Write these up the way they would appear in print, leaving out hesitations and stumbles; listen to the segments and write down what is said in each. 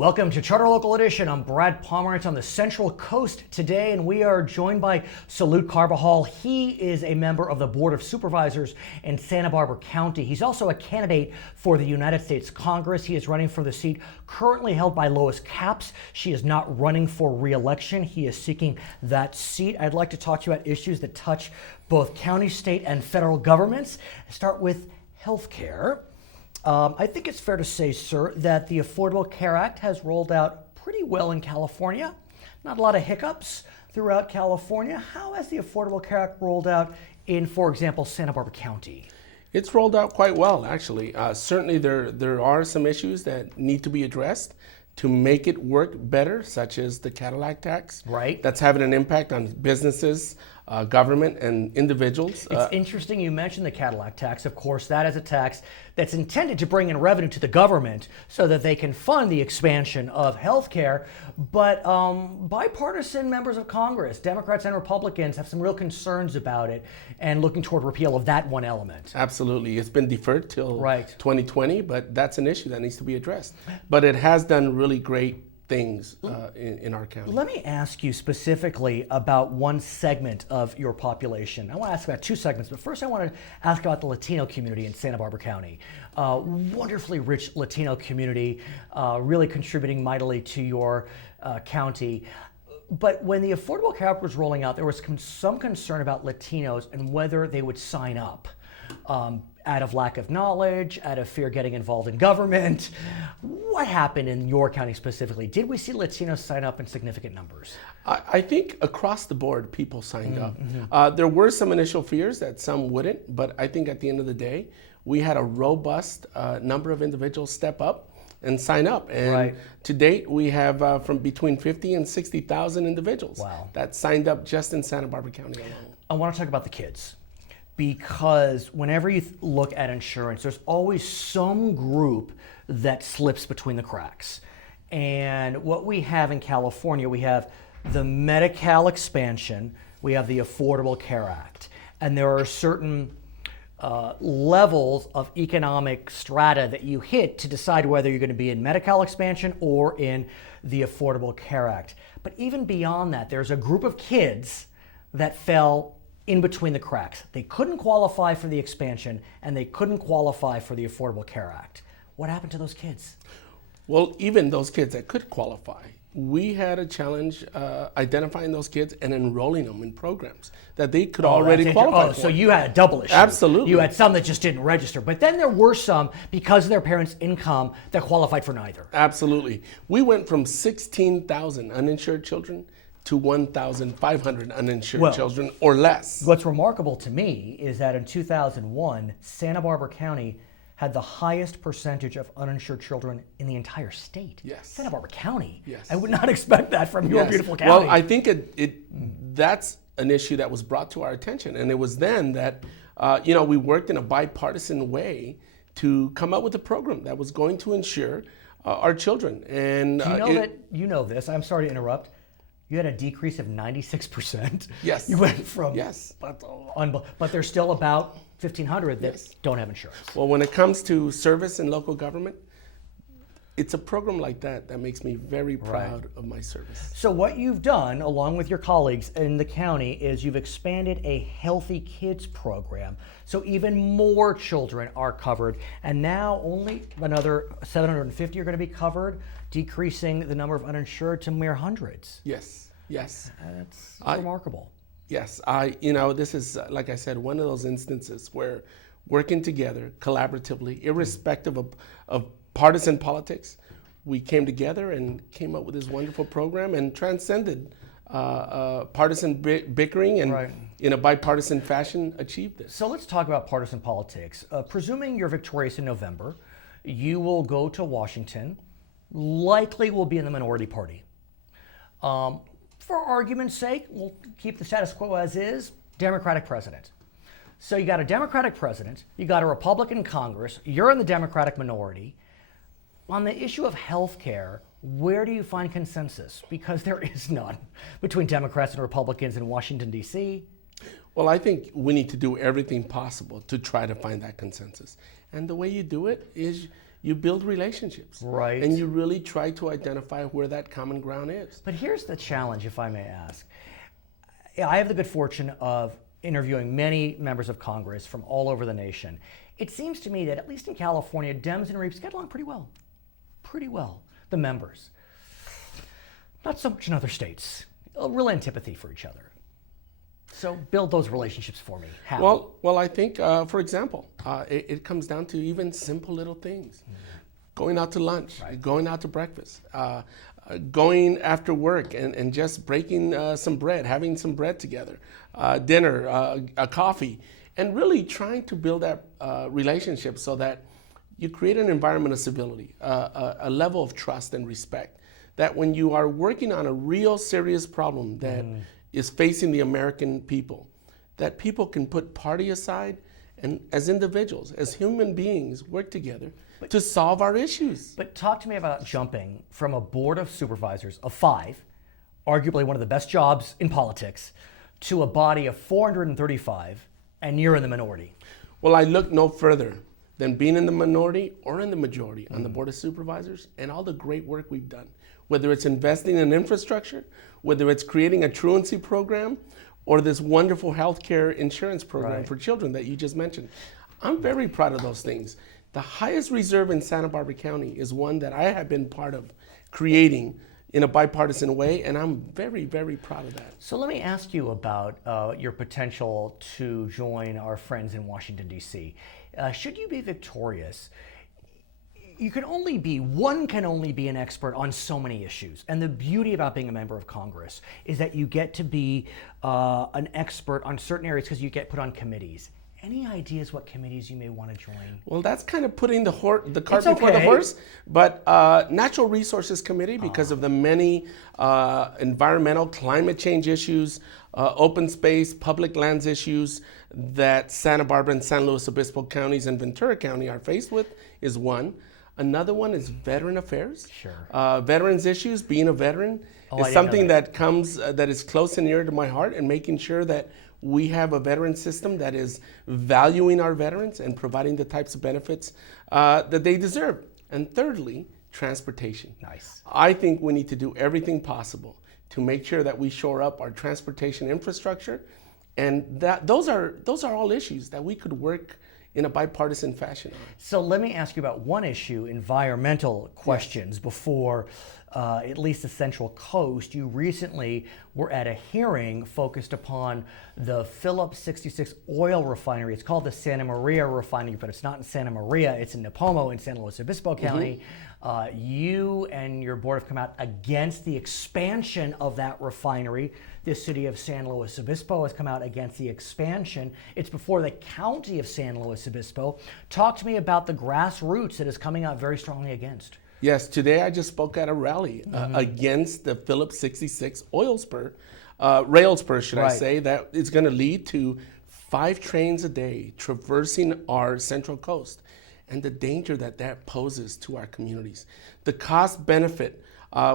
Welcome to Charter Local Edition. I'm Brad Pomerance on the Central Coast today, and we are joined by Salud Carbajal. He is a member of the Board of Supervisors in Santa Barbara County. He's also a candidate for the United States Congress. He is running for the seat currently held by Lois Capps. She is not running for re-election. He is seeking that seat. I'd like to talk to you about issues that touch both county, state, and federal governments. I start with health care. I think it's fair to say, sir, that the Affordable Care Act has rolled out pretty well in California. Not a lot of hiccups throughout California. How has the Affordable Care Act rolled out in, for example, Santa Barbara County? It's rolled out quite well, actually. Certainly there are some issues that need to be addressed to make it work better, such as the Cadillac tax. Right. That's having an impact on businesses, government, and individuals. It's interesting you mentioned the Cadillac tax. Of course, that is a tax that's intended to bring in revenue to the government so that they can fund the expansion of healthcare. But bipartisan members of Congress, Democrats and Republicans, have some real concerns about it and looking toward repeal of that one element. Absolutely. It's been deferred till 2020, but that's an issue that needs to be addressed. But it has done really great things in our county. Let me ask you specifically about one segment of your population. I want to ask about two segments, but first I want to ask about the Latino community in Santa Barbara County. Wonderfully rich Latino community, really contributing mightily to your county. But when the Affordable Care Act was rolling out, there was some concern about Latinos and whether they would sign up. Out of lack of knowledge, out of fear getting involved in government. What happened in your county specifically? Did we see Latinos sign up in significant numbers? I think across the board, people signed up. There were some initial fears that some wouldn't, but I think at the end of the day, we had a robust number of individuals step up and sign up. And to date, we have from between 50 and 60,000 individuals that signed up just in Santa Barbara County alone. I want to talk about the kids. Because whenever you look at insurance, there's always some group that slips between the cracks. And what we have in California, we have the Medi-Cal expansion, we have the Affordable Care Act, and there are certain levels of economic strata that you hit to decide whether you're going to be in Medi-Cal expansion or in the Affordable Care Act. But even beyond that, there's a group of kids that fell in between the cracks. They couldn't qualify for the expansion and they couldn't qualify for the Affordable Care Act. What happened to those kids? Well, even those kids that could qualify, we had a challenge identifying those kids and enrolling them in programs that they could already qualify for. So you had a double issue. Absolutely. You had some that just didn't register, but then there were some, because of their parents' income, that qualified for neither. Absolutely. We went from 16,000 uninsured children to 1,500 uninsured children or less. What's remarkable to me is that in 2001, Santa Barbara County had the highest percentage of uninsured children in the entire state. Yes. Santa Barbara County. Yes. I would not expect that from your beautiful county. Well, I think that's an issue that was brought to our attention, and it was then that we worked in a bipartisan way to come up with a program that was going to ensure our children. And do you know that you know this? I'm sorry to interrupt. You had a decrease of 96%. Yes. You went from, but there's still about 1,500 that don't have insurance. Well, when it comes to service and local government, it's a program like that that makes me very proud of my service. So what you've done, along with your colleagues in the county, is you've expanded a Healthy Kids program. So even more children are covered. And now only another 750 are going to be covered, decreasing the number of uninsured to mere hundreds. Yes. That's remarkable. Yes. This is, like I said, one of those instances where working together collaboratively, irrespective of partisan politics, we came together and came up with this wonderful program and transcended partisan bickering and in a bipartisan fashion achieved this. So let's talk about partisan politics. Presuming you're victorious in November, you will go to Washington, likely will be in the minority party. For argument's sake, we'll keep the status quo as is, Democratic president. So you got a Democratic president, you got a Republican Congress, you're in the Democratic minority. On the issue of health care, where do you find consensus? Because there is none between Democrats and Republicans in Washington, D.C. Well, I think we need to do everything possible to try to find that consensus. And the way you do it is you build relationships. Right. And you really try to identify where that common ground is. But here's the challenge, if I may ask. I have the good fortune of interviewing many members of Congress from all over the nation. It seems to me that, at least in California, Dems and Reaps get along pretty well. Pretty well, the members. Not so much in other states. A real antipathy for each other. So build those relationships for me. How? Well, I think, for example, it comes down to even simple little things. Going out to lunch, going out to breakfast, going after work and just breaking some bread, having some bread together, dinner, a coffee, and really trying to build that relationship so that you create an environment of civility, a level of trust and respect, that when you are working on a real serious problem that is facing the American people, that people can put party aside and as individuals, as human beings, work together to solve our issues. But talk to me about jumping from a board of supervisors of 5, arguably one of the best jobs in politics, to a body of 435, and you're in the minority. Well, I look no further than being in the minority or in the majority on the board of supervisors and all the great work we've done, whether it's investing in infrastructure, whether it's creating a truancy program, or this wonderful healthcare insurance program for children that you just mentioned. I'm very proud of those things. The highest reserve in Santa Barbara County is one that I have been part of creating in a bipartisan way, and I'm very, very proud of that. So let me ask you about your potential to join our friends in Washington, D.C. Should you be victorious, one can only be an expert on so many issues. And the beauty about being a member of Congress is that you get to be an expert on certain areas because you get put on committees. Any ideas what committees you may want to join? Well, that's kind of putting the cart before the horse. But Natural Resources Committee, because of the many environmental, climate change issues, open space, public lands issues that Santa Barbara and San Luis Obispo counties and Ventura County are faced with, is one. Another one is veteran affairs. Sure. Veterans issues, being a veteran, is something that comes that is close and near to my heart, and making sure that we have a veteran system that is valuing our veterans and providing the types of benefits that they deserve. And thirdly, transportation. Nice. I think we need to do everything possible to make sure that we shore up our transportation infrastructure, and that those are all issues that we could work in a bipartisan fashion. So let me ask you about one issue, environmental questions, before at least the Central Coast. You recently were at a hearing focused upon the Phillips 66 oil refinery. It's called the Santa Maria refinery, but it's not in Santa Maria, it's in Nipomo in San Luis Obispo County. You and your board have come out against the expansion of that refinery. The city of San Luis Obispo has come out against the expansion. It's before the county of San Luis Obispo. Talk to me about the grassroots that is coming out very strongly against. Yes, today I just spoke at a rally against the Phillips 66 oil spur, rail spur, should I say, that is going to lead to 5 trains a day traversing our Central Coast, and the danger that that poses to our communities. The cost benefit,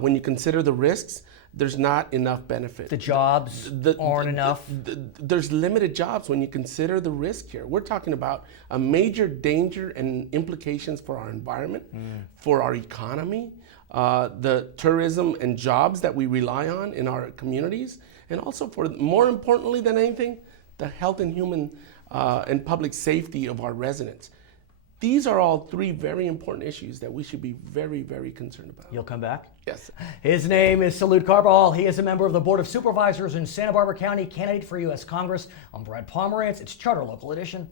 when you consider the risks, there's not enough benefit. The jobs aren't enough. There's limited jobs when you consider the risk here. We're talking about a major danger and implications for our environment, for our economy, the tourism and jobs that we rely on in our communities, and also for, more importantly than anything, the health and human and public safety of our residents. These are all 3 very important issues that we should be very, very concerned about. You'll come back? Yes. His name is Salud Carbajal. He is a member of the Board of Supervisors in Santa Barbara County, candidate for U.S. Congress. I'm Brad Pomerance. It's Charter Local Edition.